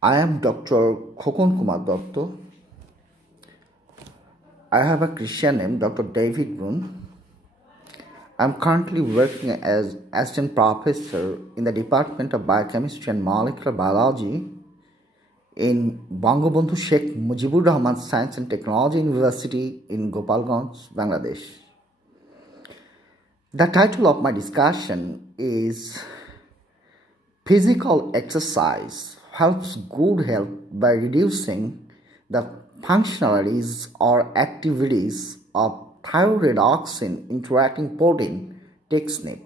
I am Dr. Khokon Kumar Dutta. I have a Christian name, Dr. David Boone. I am currently working as assistant professor in the Department of Biochemistry and Molecular Biology in Bangabandhu Sheikh Mujibur Rahman Science and Technology University in Gopalganj, Bangladesh. The title of my discussion is Physical Exercise Helps Good Health by Reducing the Functionalities or Activities of Thyroredoxin Interacting Protein Txnip.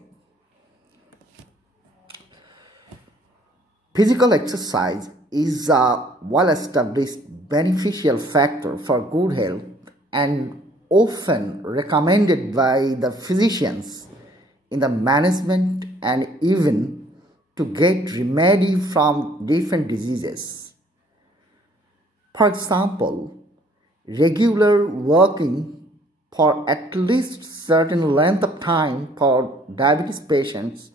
Physical exercise is a well-established beneficial factor for good health and often recommended by the physicians in the management and even to get remedy from different diseases. For example, regular walking for at least certain length of time for diabetes patients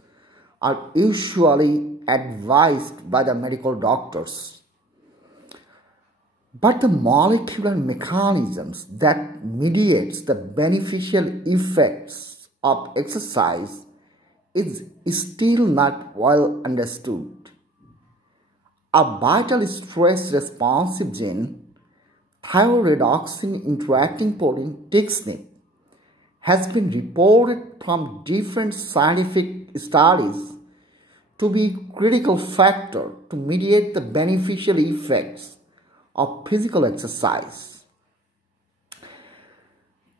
are usually advised by the medical doctors. But the molecular mechanisms that mediates the beneficial effects of exercise is still not well understood. A vital stress responsive gene, thyroredoxin interacting protein Txnip, has been reported from different scientific studies to be a critical factor to mediate the beneficial effects of physical exercise.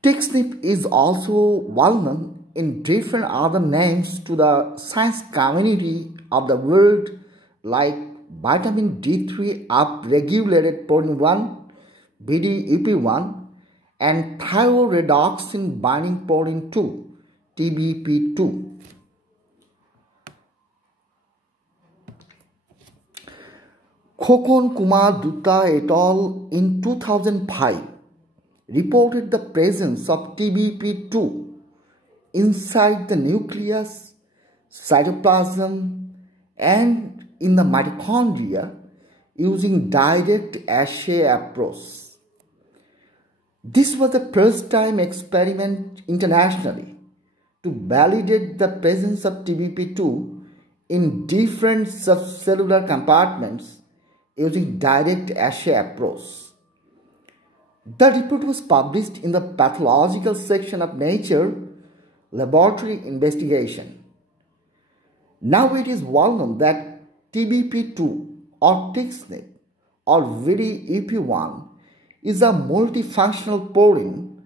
Txnip is also well known in different other names to the science community of the world, like vitamin D3 upregulated protein 1, VDUP1, and thyroredoxin binding protein 2, TBP-2. Khokon, Kumar, Dutta et al. In 2005 reported the presence of TBP-2 inside the nucleus, cytoplasm, and in the mitochondria using direct assay approach. This was the first time experiment internationally to validate the presence of TBP-2 in different subcellular compartments using direct assay approach. The report was published in the pathological section of Nature Laboratory Investigation. Now it is well known that TBP-2 or Txnip or VDUP1 is a multifunctional protein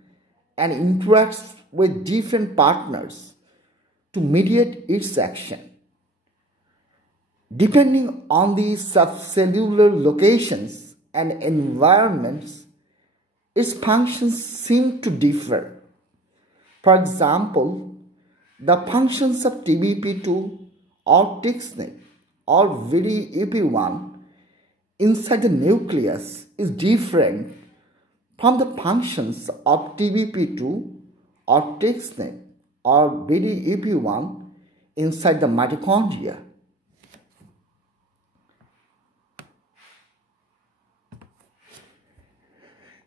and interacts with different partners to mediate its action. Depending on the subcellular locations and environments, its functions seem to differ. For example, the functions of TBP-2 or Txnip or VDUP1 inside the nucleus is different from the functions of TBP-2 or Txnip or VDUP1 inside the mitochondria.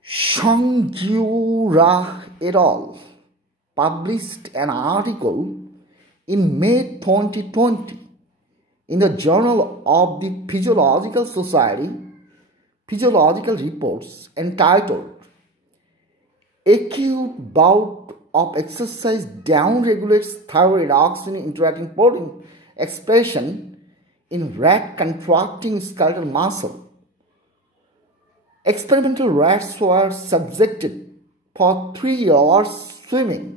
Junji et al. Published an article in May 2020 in the Journal of the Physiological Society, Physiological Reports, entitled Acute Bout of Exercise Downregulates Thyroredoxin Interacting Protein Expression in Rat Contracting Skeletal Muscle. Experimental rats were subjected for 3 hours swimming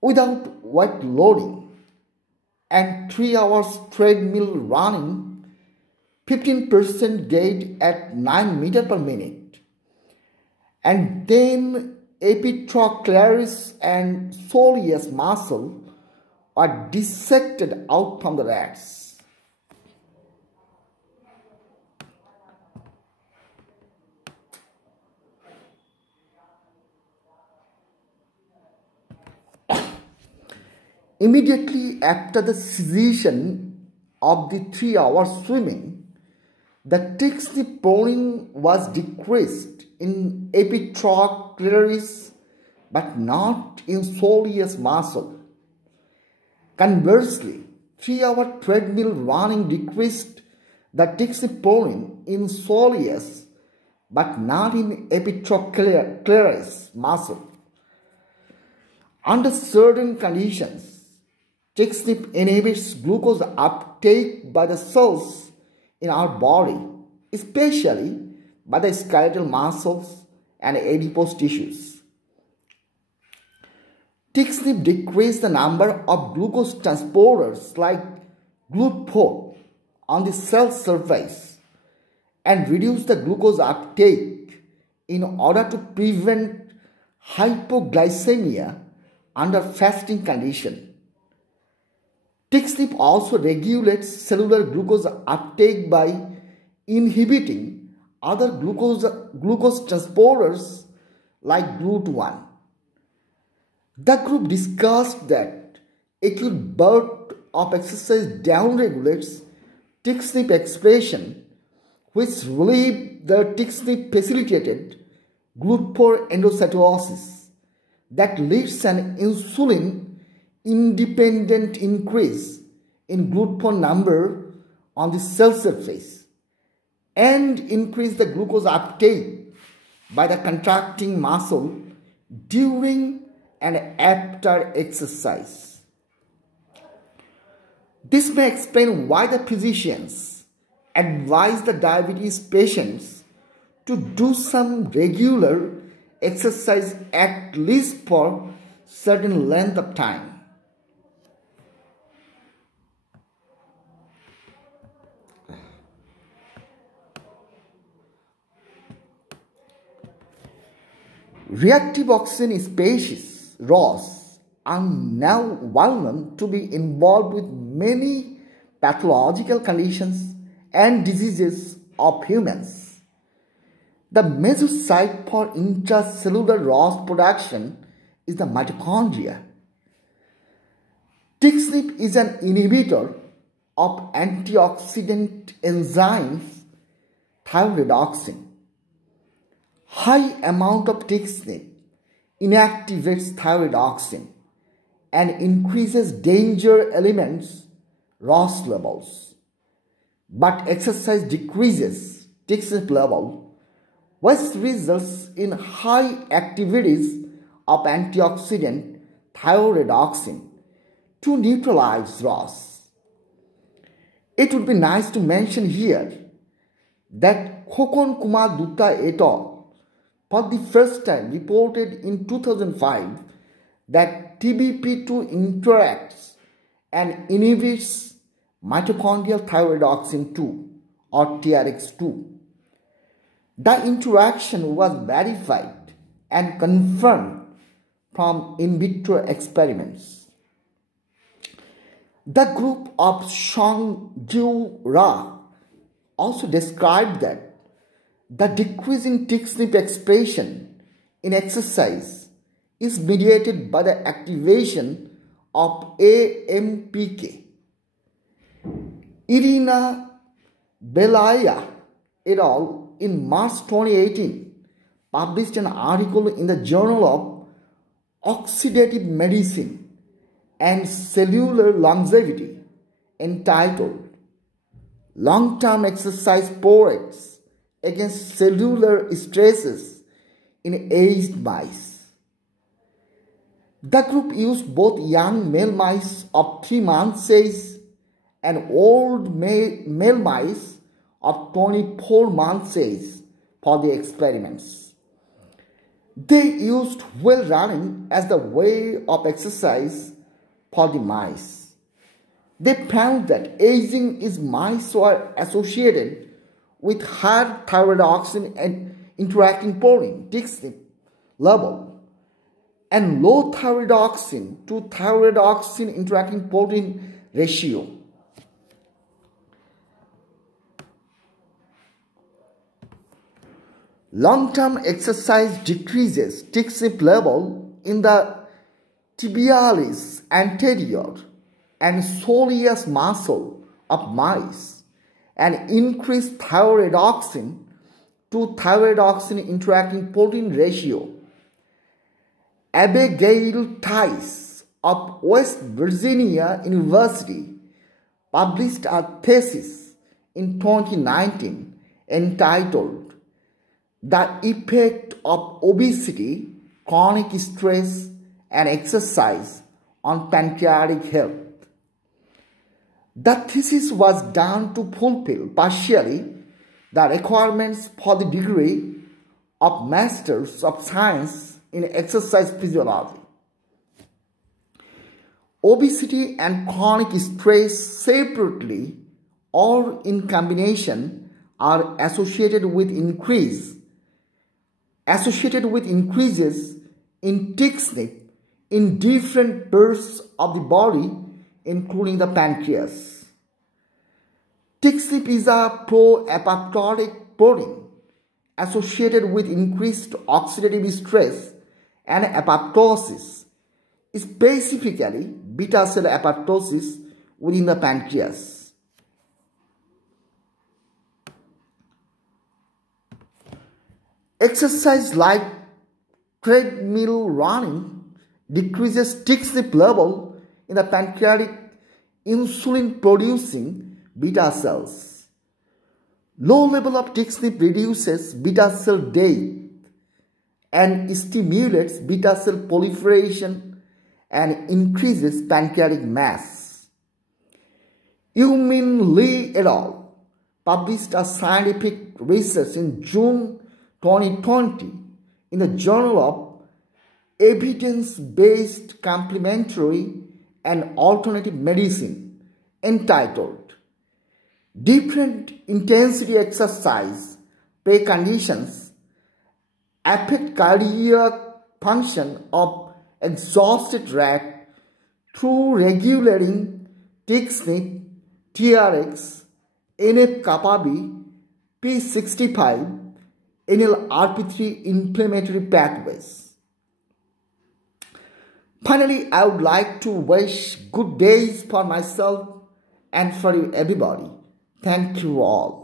without weight loading and 3 hours treadmill running, 15% gait at 9 meters per minute, and then epitrochlearis and soleus muscle are dissected out from the rats. Immediately after the cessation of the 3 hour swimming, The Txnip pouring was decreased in epitrochlearis but not in soleus muscle. Conversely, 3-hour treadmill running decreased the Txnip pouring in soleus but not in epitrochlearis muscle. Under certain conditions, Txnip inhibits glucose uptake by the cells in our body, especially by the skeletal muscles and adipose tissues. Txnip decreases the number of glucose transporters like GLUT4 on the cell surface and reduce the glucose uptake in order to prevent hypoglycemia under fasting condition. Txnip also regulates cellular glucose uptake by inhibiting other glucose transporters like GLUT1. The group discussed that acute bout of exercise downregulates Txnip expression, which relieve the Txnip facilitated GLUT4 endocytosis that leads an insulin independent increase in GLUT4 number on the cell surface and increase the glucose uptake by the contracting muscle during and after exercise. This may explain why the physicians advise the diabetes patients to do some regular exercise at least for certain length of time. Reactive oxygen species, ROS, are now well known to be involved with many pathological conditions and diseases of humans. The major site for intracellular ROS production is the mitochondria. Txnip is an inhibitor of antioxidant enzymes thyroidoxin. High amount of Txnip inactivates thyroidoxin and increases danger elements ROS levels. But exercise decreases Txnip level, which results in high activities of antioxidant thyroidoxin to neutralize ROS. It would be nice to mention here that Khokon, Kumar, Dutta et al. For the first time reported in 2005 that TBP-2 interacts and inhibits mitochondrial thyroidoxin 2 or TRX2. The interaction was verified and confirmed from in vitro experiments. The group of Junji also described that the decrease in Txnip expression in exercise is mediated by the activation of AMPK. Irina Belaya et al. In March 2018 published an article in the Journal of Oxidative Medicine and Cellular Longevity entitled Long-Term Exercise Portraits Against Cellular Stresses in Aged Mice. The group used both young male mice of 3 months age and old male mice of 24 months age for the experiments. They used wheel running as the way of exercise for the mice. They found that aging in mice were associated with higher thyroidoxin and interacting protein Txnip level and low thyroidoxin to thyroidoxin interacting protein ratio. Long-term exercise decreases Txnip level in the tibialis anterior and soleus muscle of mice and increased thyroidoxin to thyroidoxin interacting protein ratio. Abigail Tice of West Virginia University published a thesis in 2019 entitled "The Effect of Obesity, Chronic Stress, and Exercise on Pancreatic Health." The thesis was done to fulfill partially the requirements for the degree of Masters of Science in Exercise Physiology. Obesity and chronic stress separately or in combination are associated with increases in Txnip in different parts of the body, including the pancreas. Txnip is a pro-apoptotic protein associated with increased oxidative stress and apoptosis, specifically beta cell apoptosis within the pancreas. Exercise like treadmill running decreases Txnip level in the pancreatic insulin-producing beta cells. Low level of Txnip reduces beta cell death and stimulates beta cell proliferation and increases pancreatic mass. Yumin Lee et al. Published a scientific research in June 2020 in the Journal of Evidence-Based Complementary and Alternative Medicine entitled "Different Intensity Exercise Preconditions Affect Cardiac Function of Exhausted Rat through Regulating Txnip, TRX, NF-kappa B, P65, NLRP3 inflammatory pathways." Finally, I would like to wish good days for myself and for you everybody. Thank you all.